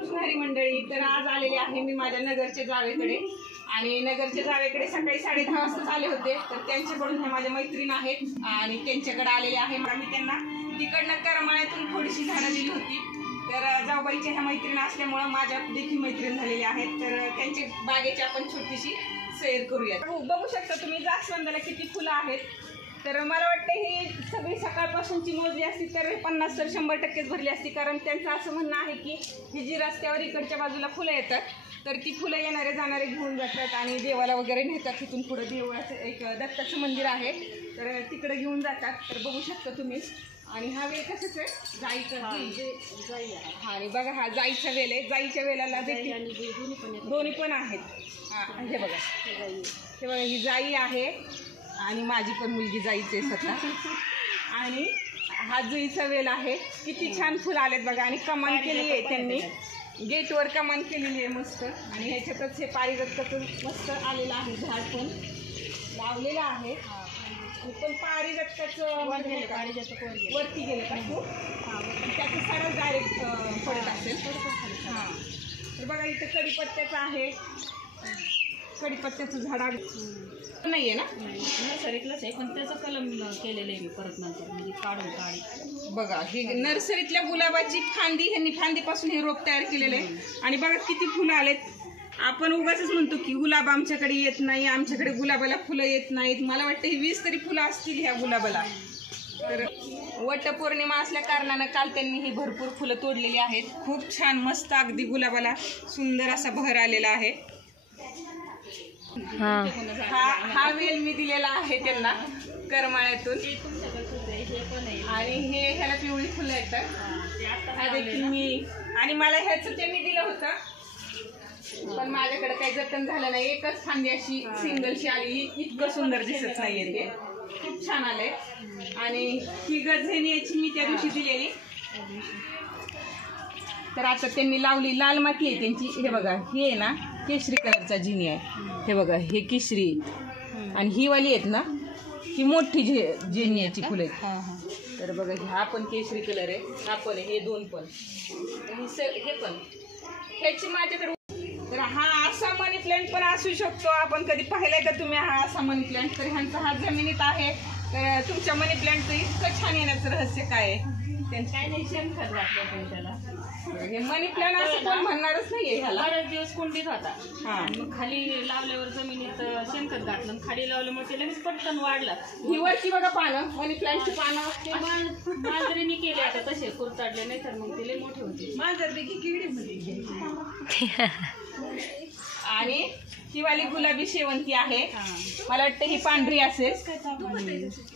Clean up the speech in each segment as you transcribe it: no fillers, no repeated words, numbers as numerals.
कृष्णहरी मंडळी, तर आज आलेले आहे मी माझ्या नगरच्या जावेकडे आणि नगरच्या जावेकडे सकाळी 10:30 वाजताच आले होते. तर त्यांच्याकडून ह्या माझ्या मैत्रीण आहेत आणि त्यांच्याकडे आलेले आहे. मी त्यांना तिकडनं करमाळ्यातून थोडीशी झाडं दिली होती. तर जाऊबाईच्या ह्या मैत्रीण असल्यामुळं माझ्या देखील मैत्रीण झालेल्या आहेत. तर त्यांच्या बागेची आपण छोटीशी सैर करूयात. बघू शकता तुम्ही जास्वंदाला किती फुलं आहेत. तर मला वाटतं ही सगळी सकाळपासूनची मोजली असती तर 50 तर 100% भरली असती. कारण त्यांचं असं म्हणणं आहे की ही जी रस्त्यावर इकडच्या बाजूला फुलं येतात तर ती फुलं येणारे जाणारे घेऊन जातात आणि देवाला वगैरे नेतात. तिथून पुढं देवळाचं एक दत्ताचं मंदिर आहे तर तिकडे घेऊन जातात. तर बघू शकता तुम्ही. आणि हा वेल कशाच आहे? जाईचा. हा आणि बघा हा जाईचा वेल आहे. जाईच्या वेलाला दोन्ही पण आहेत. हां हे बघा, हे बघा ही जाई आहे आणि माझी पण मुलगी जाईचे स्वतः. आणि हा जुईचा वेल आहे. किती छान फुलं आलेत बघा. आणि कमान केली आहे त्यांनी, गेटवर कमान केलेली आहे मस्त. आणि ह्याच्यातच हे पारिजातकाचं मस्त आलेलं आहे झाड पण लावलेलं आहे. पण पारिजातकाचं वरती गेलं का खूप, त्याचं सारं डायरेक्ट पडत असेल. हां तर बघा इथं कढीपत्त्याचं आहे. कढीपत्त्याचं झाड नाही आहे ना, नर्सरीतलंच आहे पण त्याचं कलम केलेलं आहे मी परत नंतर म्हणजे काढून. बघा हे नर्सरीतल्या गुलाबाची फांदी, ह्यांनी फांदीपासून हे रोप तयार केलेलं आहे. आणि बघा किती फुलं आलेत. आपण उगाच म्हणतो की गुलाब आमच्याकडे येत नाही, आमच्याकडे गुलाबाला फुलं येत नाहीत. मला वाटतं ही 20 तरी फुलं असतील ह्या गुलाबाला. तर वटपौर्णिमा असल्या कारणानं काल त्यांनी ही भरपूर फुलं तोडलेली आहेत. खूप छान मस्त अगदी गुलाबाला सुंदर असा बहर आलेला आहे. हा वेल मी दिलेला आहे त्यांना करमाळ्यातून. आणि हे ह्याला पिवळी फुलं येतात. हा देखील मी, आणि मला ह्याचं त्यांनी दिलं होतं पण माझ्याकडे काही जतन झालं नाही. एकच फांदी अशी सिंगलशी आलेली, इतकं सुंदर दिसत नाहीये ते. खूप छान आलंय. आणि ही गजनी याची मी त्या दिवशी दिलेली. तर आता त्यांनी लावली. लाल माती आहे त्यांची. हे बघा हे आहे ना केशरी कलरचा जिनी आहे. हे बघा हे केशरी आणि ही वाली आहेत ना ही मोठी जिनी याची फुलं आहेत. तर बघा हा पण केशरी कलर आहे, हा पण आहे, हे दोन पण, हे पण ह्याची माझ्याकडे. तर हा असा मनी प्लांट पण असू शकतो. आपण कधी पाहिलाय का तुम्ही हा असा मनी प्लांट? तर ह्यांचा हा जमिनीत आहे. तर तुमच्या मनी प्लांटचं इतकं छान येण्याचं रहस्य काय आहे? त्यांचं काय नाही, शेणखत घातलं त्याला. हे मनी प्लांट असं कोण म्हणणारच नाहीये ह्याला. बरेच दिवस कुंडीत होता. हा मग खाली लावल्यावर जमिनीत शेणखत घातलं, खाली लावल्यामुळे ते लगेच पटकन वाढला. ही वरची बघा पानं, मनी प्लांटची पानं मांजरीने केले आता तसे कुरताडले, नाही तर मग ते लय मोठे होते. मांजर देखील किडीमध्ये. आणि ही वाली गुलाबी शेवंती आहे. मला वाटतं ही पांढरी असेल,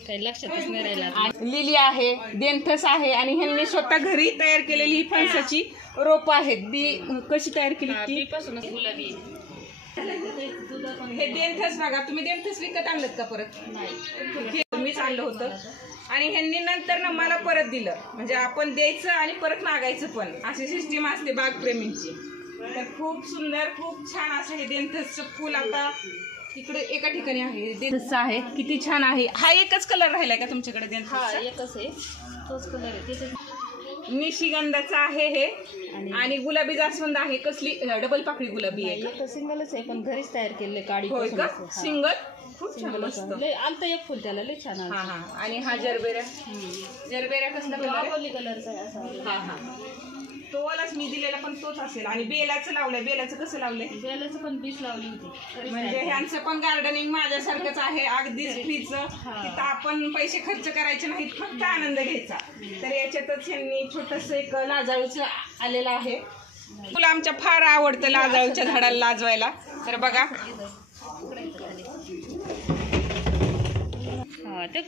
काही लक्षातच नाही राहिला. लिली आहे, देंथस आहे. आणि ह्यांनी स्वतः घरी तयार केलेली ही फणसाची रोप आहेत. बी कशी तयार केली ती? पासूनच गुलाबी. हे देंथस बघा. तुम्ही देंथस विकत आणलं का परत? नाही, मीच आणलं होतं. आणि ह्यांनी नंतर ना मला परत दिलं. म्हणजे आपण द्यायचं आणि परत मागायचं पण, अशी सिस्टीम असते बागप्रेमींची. तर खूप सुंदर, खूप छान असं हे देंथसचं फुल आता इकडे एका ठिकाणी आहे. देंथस आहे, किती छान आहे. हा एकच कलर राहिलाय का तुमच्याकडे देंथसचा? एकच आहे, तोच कलर आहे. त्याच्यात निशिगंधाचा आहे हे. आणि गुलाबी जास्वंद आहे. कसली डबल पाकळी गुलाबी आहे? एक सिंगलच आहे पण घरीच तयार केलेले काडी. होय का? सिंगल? खूप छान मस्त. आलता एक फुल त्याला लय छान. हा हा. आणि हा जरबेऱ्या. जरबेऱ्या कसला कलर? कलरचा आहे असा. हा हा. तो वालाच मी दिलेला पण तोच असेल. आणि बेलाचं लावलंय. बेलाचं कसं लावलंय? बेलाचं पण बीज लावली होती. म्हणजे ह्यांचं पण गार्डनिंग माझ्यासारखंच आहे, अगदीच फ्रीचं. तिथं आपण पैसे खर्च करायचे नाहीत, फक्त आनंद घ्यायचा. तर याच्यातच ह्यांनी छोटंसं एक लाजाळूचं आलेलं आहे. तुला आमच्या फार आवडतं लाजाळूच्या झाडाला लाजवायला. तर बघा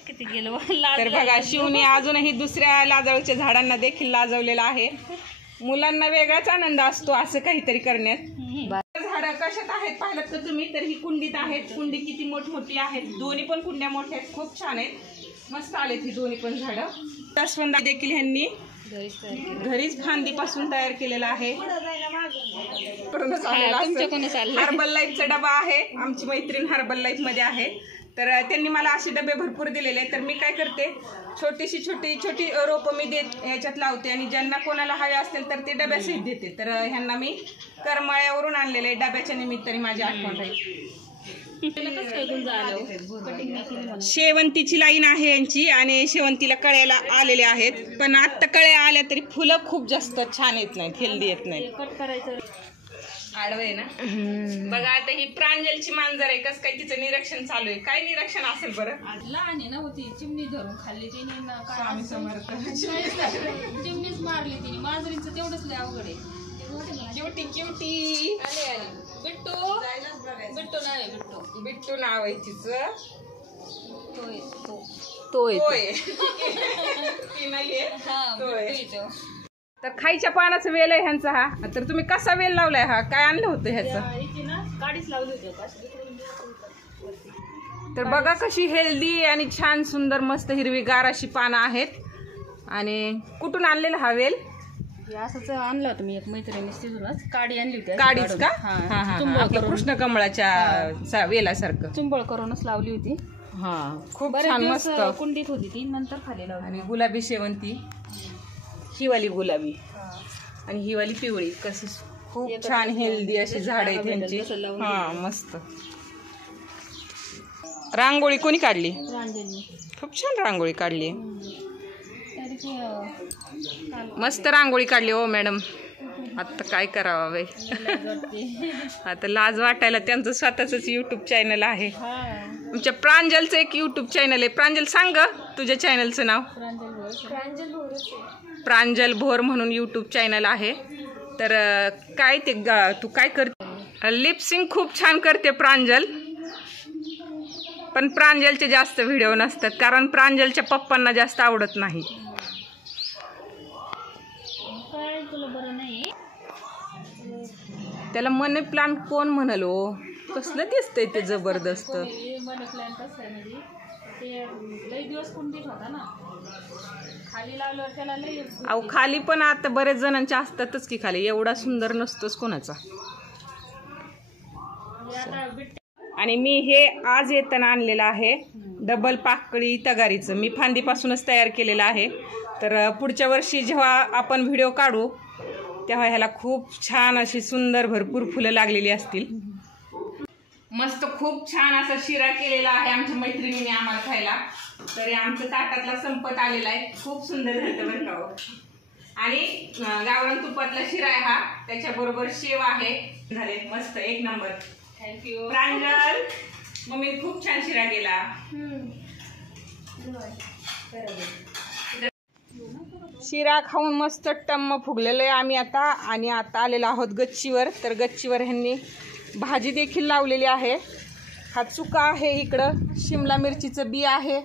किती गेलो. तर बघा शिवने अजूनही दुसऱ्या लाजाळूच्या झाडांना देखील लाजवलेलं आहे. मुलांना वेगळाच आनंद असतो असं काहीतरी करण्यात. झाडं कशात आहेत पाहिलं तर तुम्ही? तर ही कुंडीत आहेत. कुंडी किती मोठमोठी आहेत. दोन्ही पण कुंड्या मोठ्या आहेत, खूप छान आहेत, मस्त आलेत ही दोन्ही पण झाडं. जास्वंद देखील ह्यांनी घरीच फांदीपासून तयार केलेला आहे. हर्बल लाईफचा डबा आहे. आमची मैत्रीण हर्बल लाईफ मध्ये आहे. तर त्यांनी मला असे डबे भरपूर दिलेले. तर मी काय करते, छोटी रोपं मी ह्याच्यात लावते आणि ज्यांना कोणाला हवे असतील तर ते डब्यासहित देते. तर ह्यांना मी करमाळ्यावरून आणलेले डब्याच्या निमित्ताने माझी आठवण राहील. शेवंतीची लाईन आहे यांची आणि शेवंतीला कळ्याला आलेले आहेत, पण आता कळ्या आल्या तरी फुलं खूप जास्त छान येत नाहीत, हेल्दी येत नाहीत. कट करायचं आडवं ना. बघा आता ही प्रांजलची मांजर आहे, कसं काय तिचं निरीक्षण चालू आहे. काय निरीक्षण असेल बरं? लहान आहे ना होती, चिमणी धरून खाल्ली तिने. स्वामी समर्थ. चिमणीच मारली तिने. मांजरीचं तेवढंच लय अवघड आहे. क्युटी बिट्टू नाव आहे. बिट्टू नाव आहे तिचं. तोय ती नाहीये, तोय. तर खायच्या पानाचा वेल आहे ह्यांचा हा. तर तुम्ही कसा वेल लावलाय हा? काय आणलं होतं ह्याचं? काडीच लावली होती. तर बघा कशी हेल्दी आणि छान सुंदर मस्त हिरवीगार अशी पानं आहेत. आणि कुठून आणलेला हा वेल? असंच आणलं होतं मी, एक मैत्रिणी तिथूनच काडी आणली होती. काडीच का? आपलं कृष्ण कमळाच्या वेलासारखं चुंबळ करूनच लावली होती. हा, खूप छान मस्त कुंडीत होती ती, नंतर खाली लावली. आणि गुलाबी शेवंती, ही वाली गुलाबी आणि ही वाली पिवळी. कशी खूप छान हेल्दी अशी झाड आहेत त्यांची. हा, मस्त. रांगोळी कोणी काढली? खूप छान रांगोळी काढली, मस्त रांगोळी काढली हो मॅडम. आता काय करावं बाई, आता लाज वाटायला. त्यांचं स्वतःच यूट्यूब चॅनल आहे. तुमच्या प्रांजलचं एक यूट्यूब चॅनल आहे. प्रांजल सांग तुझ्या चॅनलचं नाव. प्रांजल भोर म्हणून यूट्यूब चॅनल आहे. तर काय ते तू काय करते? लिपसिंग खूप छान करते प्रांजल, पण प्रांजलचे जास्त व्हिडिओ नसतात कारण प्रांजलच्या पप्पांना जास्त आवडत नाही. त्याला मनी प्लांट कोण म्हणाल हो? कसलं दिसतंय ते जबरदस्त. मनी प्लांट कसं आहे म्हणजे ते लई दिवस कुंडीत होता ना, खाली लावल्यावर त्याला लई. अहो खाली पण आता बरेच जणांचे असतातच की खाली, एवढा सुंदर नसतोच कोणाचा. आणि मी हे आज येताना आणलेलं आहे डबल पाकळी तगारीचं. मी फांदीपासूनच तयार केलेलं आहे. तर पुढच्या वर्षी जेव्हा आपण व्हिडिओ काढू तेव्हा ह्याला खूप छान अशी सुंदर भरपूर फुलं लागलेली असतील. मस्त खूप छान असा शिरा केलेला आहे आमच्या मैत्रिणीने आम्हाला खायला. तरी आमचं ताटातला संपत आलेला आहे. खूप सुंदर झालं बरं का. आणि गावरान तुपातला शिरा आहे हा, त्याच्याबरोबर शेव आहे. झाले मस्त, एक नंबर. थँक्यू प्रांजल. मम्मी खूप छान शिरा केला. शिरा खाऊन मस्त टम्म फुगलेलं आहे आम्ही आता. आणि आता आलेलो आहोत गच्चीवर. तर गच्चीवर ह्यांनी भाजी देखील लावलेली आहे. हा चुका आहे, इकडं शिमला मिरचीचं बी आहे,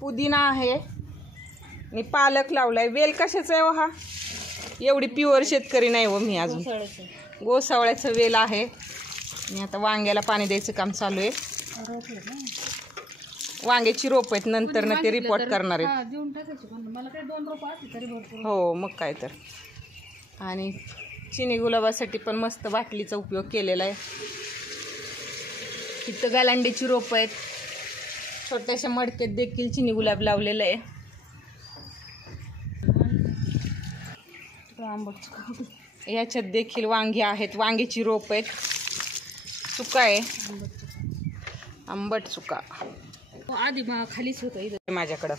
पुदिना आहे आणि पालक लावलाय. वेल कशाचा आहे हो हा? एवढी प्युअर शेतकरी नाही हो मी अजून. गोसावळ्याचं वेल आहे. आणि आता वांग्याला पाणी द्यायचं काम चालू आहे. वांग्याची रोप आहेत, नंतर ना ते रिपोर्ट करणार आहेत. हो मग काय तर. आणि चिनी गुलाबासाठी पण मस्त बाटलीचा उपयोग केलेला आहे. इथं गालांडीची रोप आहेत. छोट्याशा मडक्यात देखील चिनी गुलाब लावलेलं आहे. याच्यात देखील वांगी आहेत, वांग्याची रोप आहेत. चुका आहे, आंबट चुका. आधी खालीच होतं इथं माझ्याकडं.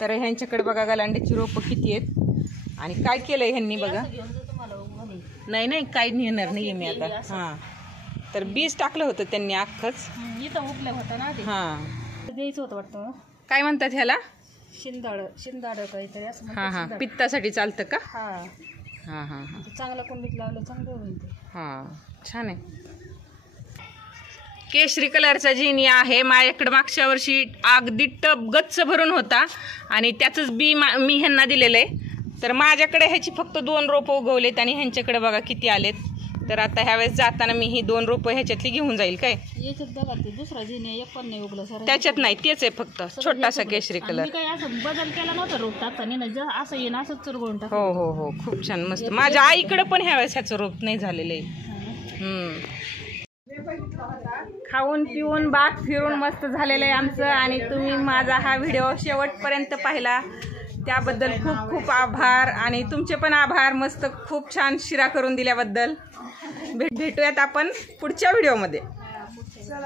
तर ह्यांच्याकडे बघा गालांडीची रोपं किती आहेत आणि काय केलंय ह्यांनी बघा. नाही काय नेणार नाहीये मी आता. हां, तर बीज टाकलं होतं त्यांनी अख्खंच. इथं उगलं होतं ना आधी. हां, द्यायचं होतं वाटतं. काय म्हणतात ह्याला? शिंदाड काहीतरी असं. हां, पित्तासाठी चालतं का? हां हां हां हां. चांगला कुंडीत लावलं चांगलं होईल ते. हां, छान आहे. केशरी कलरचा जिनिया आहे. माझ्याकडे मागच्या वर्षी अगदी टब गच्च भरून होता आणि त्याचंच बी मी ह्यांना दिलेलं आहे. तर माझ्याकडे ह्याची फक्त 2 रोपं उगवलेत आणि ह्यांच्याकडे बघा किती आलेत. तर आता ह्यावेळेस जाताना मी ही 2 रोपं ह्याच्यातली घेऊन जाईल. काय याच्यात बघा ते दुसरा जिनिया एक पण नाही उगला सर. त्याच्यात नाही, तेच आहे फक्त छोटासा केशरी कलर. काय असं बदल केला नव्हता रोप टाकताना, असं येईन असंच चुरगळून टाक. हो हो हो, खूप छान मस्त. माझ्या आईकडे पण ह्यावेळेस ह्याचं रोप नाही झालेलं आहे. खाऊन पिऊन बाग फिरून मस्त झालेलं आहे आमचं. आणि तुम्ही माझा हा व्हिडिओ शेवटपर्यंत पाहिला त्याबद्दल खूप खूप आभार. आणि तुमचे पण आभार मस्त खूप छान शिरा करून दिल्याबद्दल. भेटूयात आपण पुढच्या व्हिडिओमध्ये.